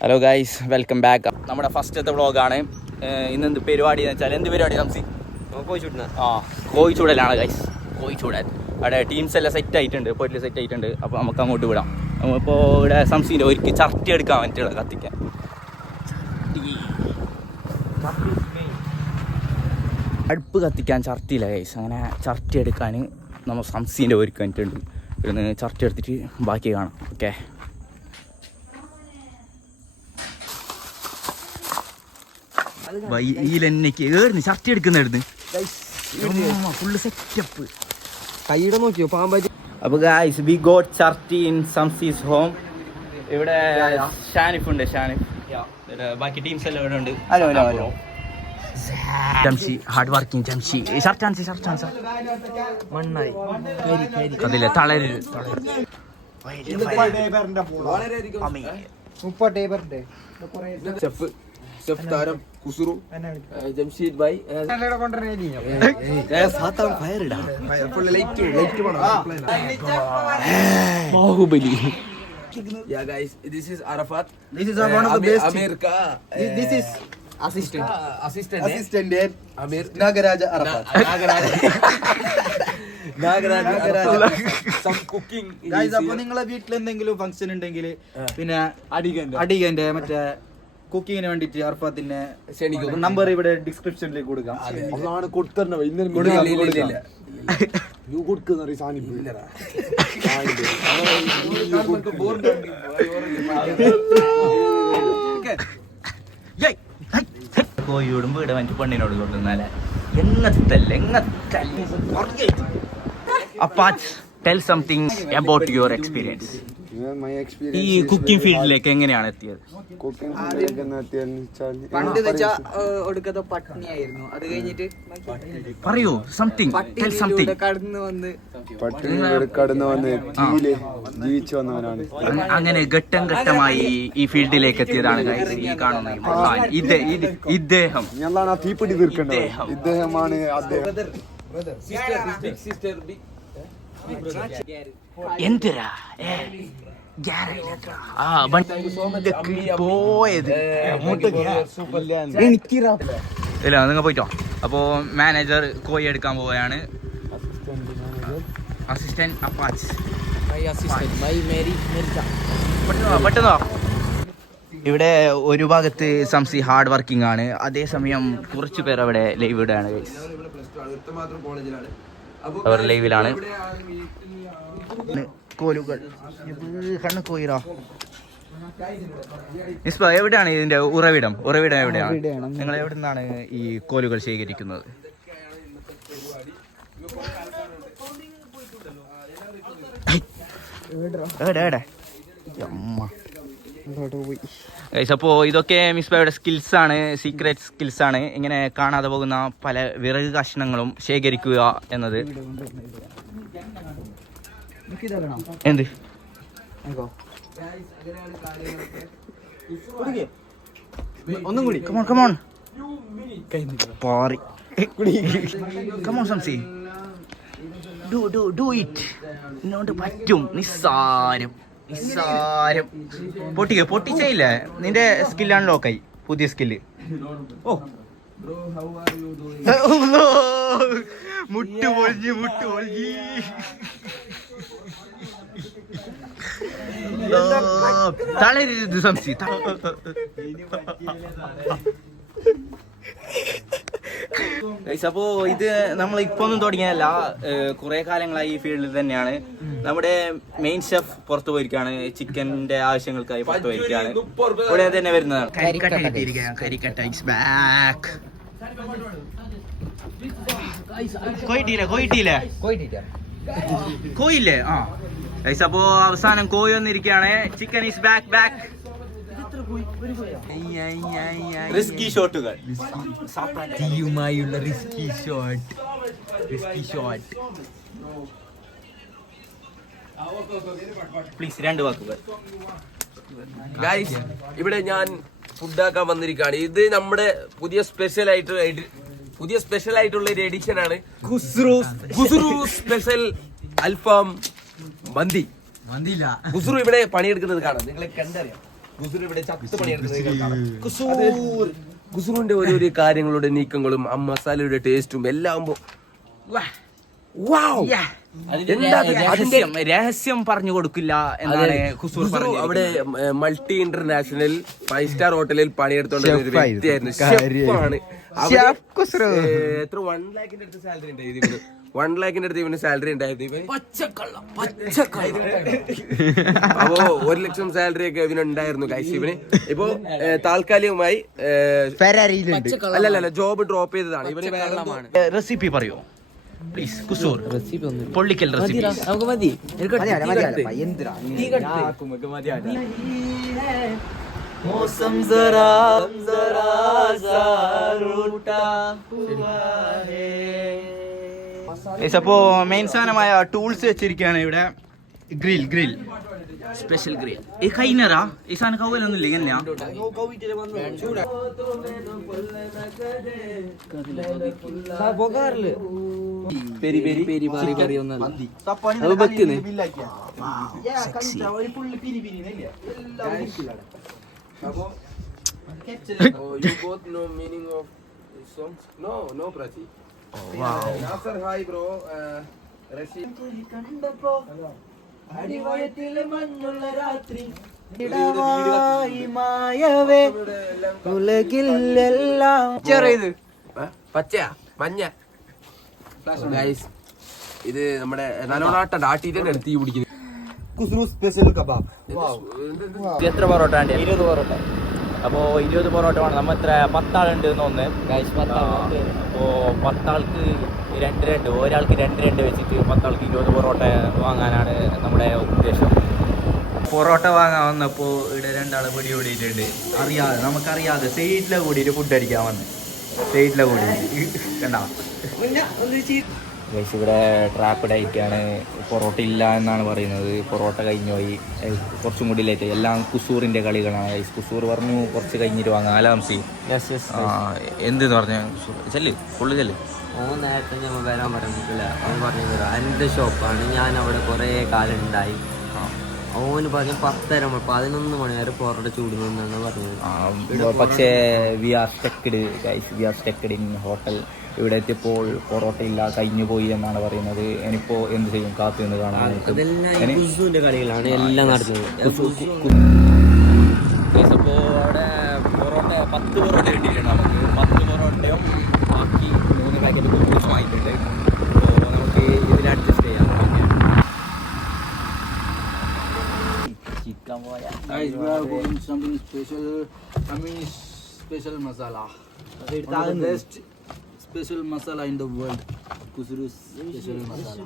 Hello guys, welcome back. നമ്മുടെ ഫസ്റ്റത്തെ വ്ളോഗാണ്. ഇന്നെന്ത് പരിപാടി എന്ന് വെച്ചാൽ, എന്ത് പരിപാടി സംസി? കോഴിച്ചൂടലാണ് ഗൈസ്. കോഴിച്ചൂടൽ അവിടെ ടീംസ് എല്ലാം സെറ്റ് ആയിട്ടുണ്ട്, പോയിട്ട് സെറ്റ് ആയിട്ടുണ്ട്. അപ്പോൾ നമുക്ക് അങ്ങോട്ട് വിടാം. ഇപ്പോൾ ഇവിടെ സംസീൻ്റെ ഒരിക്കൽ ചർട്ടി എടുക്കാൻ വേണ്ടിയിട്ടുള്ള കത്തിക്കാൻ. അടുപ്പ് കത്തിക്കാൻ ചർട്ടിയില്ല ഗൈസ്. അങ്ങനെ ചർട്ടി എടുക്കാൻ നമ്മൾ സംസീൻ്റെ ഒരുക്കി വേണ്ടിയിട്ടുണ്ട്. ഇവിടുന്ന് ചർട്ടി എടുത്തിട്ട് ബാക്കി കാണാം. ഓക്കെ, ഈലെന്നേക്ക് ഏർന്ന് ഷർട്ട് എടുക്കുന്നായിരുന്നു ഫുള്ള് സെറ്റപ്പ്. കൈയുടെ നോക്കിയോ പാമ്പാറ്റി. അപ്പോൾ ഗൈസ്, വി ഗോട്ട് ചർട്ടി ഇൻ സംസീസ് ഹോം. ഇവിടെ ഷാനിഫ് ഉണ്ട്, ഷാനിഫ്. ബാക്കി ടീംസ് എല്ലാം ഇവിടെ ഉണ്ട്. Hello hello hello. Jamshi hard working Jamshi. Shirt മണ്ണായി അതില്ല തളര് ഷെഫ് താരം കുസുറു Jamsheed bhai Baahubali. Yeah guys, this is Arafat. This is one of the best. America. This is assistant. Assistant Amir Nagaraja Arafat. Nagaraja. Some cooking. Guys, അപ്പോൾ നിങ്ങളെ വീട്ടിൽ എന്തെങ്കിലും ഫംഗ്ഷൻ ഉണ്ടെങ്കിൽ പിന്നെ അടികന്റെ മറ്റേ കുക്കിങ്ങിന് വേണ്ടിട്ട് അർഫാത്തിന്റെ നമ്പർ ഇവിടെ ഡിസ്ക്രിപ്ഷനിലേക്ക് കൊടുക്കാം. കോഴിയോടും വീട് മറ്റു പെണ്ണിനോട് കൊണ്ടുവന്നാലേ എങ്ങത്തല്ല. Appach, tell something about your experience. ഈ കുക്കിംഗ് ഫീൽഡിലേക്ക് എങ്ങനെയാണ് എത്തിയത്? പണ്ട് വെച്ചാ ഒടുക്കത്തെ പട്ടിണിയായിരുന്നു. അത് കഴിഞ്ഞിട്ട് പറയൂ, സംതിങ് ടെൽ സംതിങ്. കടന്നു വന്ന് ജീവിച്ചു വന്നവനാണ്. അങ്ങനെ ഘട്ടം ഘട്ടമായി ഈ ഫീൽഡിലേക്ക് എത്തിയതാണ് ഗൈസ് ഈ കാണുന്ന ഇദ്ദേഹം. ഞങ്ങളാണ് ആ തീപ്പിടി തീർക്കേണ്ടത്. ഇദ്ദേഹമാണ് അദ്ദേഹം. എന്തിരാ പോയത് ഇല്ല, നിങ്ങൾ പോയിട്ടോ. അപ്പോ മാനേജർ കോഴി എടുക്കാൻ പോവുകയാണ്. അസിസ്റ്റന്റ് അപ്പാച്ച്. പെട്ടെന്നോ. ഇവിടെ ഒരു ഭാഗത്ത് സംസി ഹാർഡ് വർക്കിംഗ് ആണ്, അതേസമയം കുറച്ചു പേർ അവിടെ ലൈവ് ഇടാണ്. അവർ ലൈവിലാണ്. കോലുകൾ കണ്ണു കോയിറോ. എവിടെയാണ് ഇതിന്റെ ഉറവിടം എവിടെയാണ്? നിങ്ങൾ എവിടെ നിന്നാണ് ഈ കോലുകൾ ശേഖരിക്കുന്നത്? അപ്പോൾ ഇതൊക്കെ മിസ്ബയുടെ സ്കിൽസ് ആണ്, സീക്രട്ട് സ്കിൽസ് ആണ്. ഇങ്ങനെ കാണാതെ പോകുന്ന പല വിറക് കഷ്ണങ്ങളും ശേഖരിക്കുക എന്നത്. എന്ത് ഒന്നും കൂടി കമോൺ പാറി. കമോൺ സംസി, ഡു ഇറ്റ്. എന്നോട് പറ്റും. നിസ്സാരം. പൊട്ടിച്ചയില്ലേ? നിന്റെ സ്കില്ലാണ് ലോക്കായി, പുതിയ സ്കില്ല്. ഓ മുട്ടു പൊളിഞ്ഞ് തളരരുത് സംസി. അപ്പോ ഇത് നമ്മൾ ഇപ്പൊ ഒന്നും തുടങ്ങിയതല്ല, കുറെ കാലങ്ങളായി ഈ ഫീൽഡിൽ തന്നെയാണ്. നമ്മുടെ മെയിൻ ഷെഫ് പുറത്തു പോയിരിക്കുകയാണ്, ചിക്കന്റെ ആവശ്യങ്ങൾക്കായി പുറത്തു പോയിരിക്കുകയാണ്. ഇവിടെ തന്നെ വരുന്നതാണ്. കോയില്ലേ? ആ ഗൈസ്, അപ്പോ അവസാനം കോഴി വന്നിരിക്കുകയാണ്. Chicken is back. റിസ്കി ഷോട്ടുകൾ. Risky shot. പ്ലീസ് 2 വാക്കുകൾ. ഗൈസ്, ഇവിടെ ഞാൻ ഫുഡാക്കാൻ വന്നിരിക്കുകയാണ്. ഇത് നമ്മുടെ പുതിയ സ്പെഷ്യൽ ആയിട്ടുള്ള ഒരു എഡിഷൻ ആണ്. ഖുസ്റു സ്പെഷ്യൽ അൽഫാം മന്തി. ഖുസ്റു ഇവിടെ പണിയെടുക്കുന്നത് കാണാം, നിങ്ങളെ കണ്ടറിയാം. കുസുർ ഇവിടെ ചത്ത് പണിയെടുക്കുന്നത് കുസുറിന്റെ ഓരോ കാര്യങ്ങളുടെ നീക്കങ്ങളും ആ മസാലയുടെ ടേസ്റ്റും എല്ലാം ആകുമ്പോ രഹസ്യം പറഞ്ഞു കൊടുക്കില്ല എന്നാണ് കുസൂർ പറഞ്ഞത്. അവിടെ മൾട്ടി ഇന്റർനാഷണൽ 5 സ്റ്റാർ ഹോട്ടലിൽ പണിയെടുത്തോണ്ട ഒരു വ്യക്തിയായിരുന്നു. ഷെഫാണ്. എത്ര 1 lakhന്റെ അടുത്ത് സാലറി ഉണ്ടായിരുന്നു. 1 lakhന്റെ അടുത്ത് ഇവന് സാലറി ഉണ്ടായിരുന്നു. അപ്പോ 1 ലക്ഷം സാലറി ഒക്കെ ഇവന് ഉണ്ടായിരുന്നു ഗൈസ്. ഇവന് ഇപ്പോ താൽക്കാലികമായി അല്ലല്ല ജോബ് ഡ്രോപ്പ് ചെയ്തതാണ്. ഇവന് വേറെ റെസിപ്പി പറയോ പ്ലീസ് കുസൂർ? പൊള്ളിക്കൽ റെസിപ്പി നമുക്ക് മതി. मौसम जरा जरा सा रूठा हुआ है. അപ്പോ മെയിൻ സാധനമായ ടൂൾസ് വെച്ചിരിക്കുകയാണ് ഇവിടെ. Grill special grill. ഈ കൈനറാ ഈ സാധനം കൗവലൊന്നും ഇല്ല. എങ്ങനെയാ പെരി പെരി പെരി പാറി കറി ഒന്നല്ല. You both know meaning of songs? No, Prati. Oh, wow. Nasser, hi bro. Rashid. പച്ചയാ മഞ്ഞ ഗൈസ്. ഇത് നമ്മുടെ നല്ലോണാട്ട ഡാട്ടിന്റെ അടുത്ത് തീ പിടിക്കുന്നത്. Kunzru special kebab. എത്ര പൊറോട്ട? 20 പൊറോട്ട. അപ്പോൾ 20 പൊറോട്ട വേണം. നമ്മൾ എത്ര 10 ആളുണ്ട് തോന്നുന്നത്. അപ്പോൾ 10 ആൾക്ക് 2 ഒരാൾക്ക് 2 വെച്ചിട്ട് 10 ആൾക്ക് 20 പൊറോട്ട വാങ്ങാനാണ് നമ്മുടെ ഉദ്ദേശം. പൊറോട്ട വാങ്ങാൻ വന്നപ്പോൾ ഇവിടെ 2 ആൾ പിടി കൂടിയിട്ടുണ്ട്. നമുക്കറിയാതെ സൈഡിലെ കൂടിയിട്ട് ഫുഡ് അടിക്കാൻ വന്ന് സൈഡിലെ കൂടി കണ്ടാ ഗൈസ്. ഇവിടെ ട്രാപ്പ് ഡയറ്റാണ്. പൊറോട്ട ഇല്ല എന്നാണ് പറയുന്നത്. പൊറോട്ട കഴിഞ്ഞു പോയി. കുറച്ചും കൂടി ലേറ്റ്. എല്ലാം കുസൂറിൻ്റെ കളികളാണ് ഗൈസ്. കുസൂർ പറഞ്ഞു കുറച്ച് കഴിഞ്ഞിട്ട് വാങ്ങാം. അലാംസി എന്തെന്ന് പറഞ്ഞ ചെല്ല് ഫുള്ള് ചെല്ല്. നേരത്തെ ഞങ്ങൾ വരാൻ പറഞ്ഞിട്ടില്ല. അവൻ പറഞ്ഞു എൻ്റെ ഷോപ്പാണ്, ഞാൻ അവിടെ കുറേ കാലം ഉണ്ടായി. ഓന് പറഞ്ഞു 11 മണി വരെ പൊറോട്ട ചൂടുന്നെന്നാണ് പറഞ്ഞത്. പക്ഷേ വി ആർ സ്റ്റക്ക്ഡ് ഇൻ ഹോട്ടൽ. ഇവിടെ എത്തിയപ്പോൾ പൊറോട്ട ഇല്ല, കഴിഞ്ഞു പോയി എന്നാണ് പറയുന്നത്. ഇനിയിപ്പോൾ എന്ത് ചെയ്യും? കാത്തു നിന്ന് കാണാൻ. കുസുവിൻ്റെ കളികളാണ് എല്ലാം നടത്തുന്നത്. അപ്പോൾ അവിടെ പൊറോട്ട 10 പൊറോട്ട കിട്ടിയിട്ടുണ്ട് നമുക്ക്. 10 പൊറോട്ടയും ബാക്കി 3 പാക്കറ്റ് കുബൂസ് വാങ്ങിയിട്ടുണ്ട്. അപ്പോൾ നമുക്ക് ഇതിൽ അഡ്ജസ്റ്റ് ചെയ്യാം. ചിക്കൻ പോയാൽ Guys, we are going something special. I mean, special masala. One of the best special masala in the world. Kusuru special masala.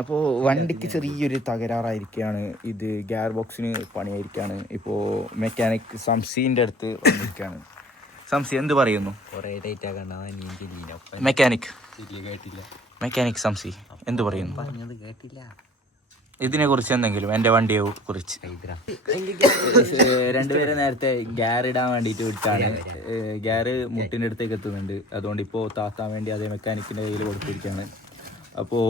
അപ്പോൾ വണ്ടിക്ക് ചെറിയൊരു തകരാറായിരിക്കുകയാണ്. ഇത് ഗിയർ ബോക്സിന് പണിയായിരിക്കുകയാണ്. ഇപ്പോൾ മെക്കാനിക് സംസീൻ്റെ അടുത്ത് വന്നിരിക്കുകയാണ്. സംസി എന്ത് പറയുന്നു? മെക്കാനിക് സംസി എന്ത് പറയുന്നു? ഇതിനെ കുറിച്ച് എന്തെങ്കിലും, എൻ്റെ വണ്ടിയെ കുറിച്ച്? 2 പേരെ നേരത്തെ ഗ്യാർ ഇടാൻ വേണ്ടിയിട്ട് വിട്ടാണ്. ഗ്യാർ മുട്ടിൻ്റെ അടുത്തേക്ക് എത്തുന്നുണ്ട്. അതുകൊണ്ട് ഇപ്പോൾ താത്താൻ വേണ്ടി അതേ മെക്കാനിക്കിൻ്റെ കയ്യിൽ കൊടുത്തിരിക്കുകയാണ്. അപ്പോൾ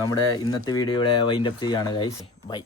നമ്മുടെ ഇന്നത്തെ വീഡിയോ ഇവിടെ വൈൻഡ് അപ്പ് ചെയ്യാണ് ഗൈസ്. ബൈ.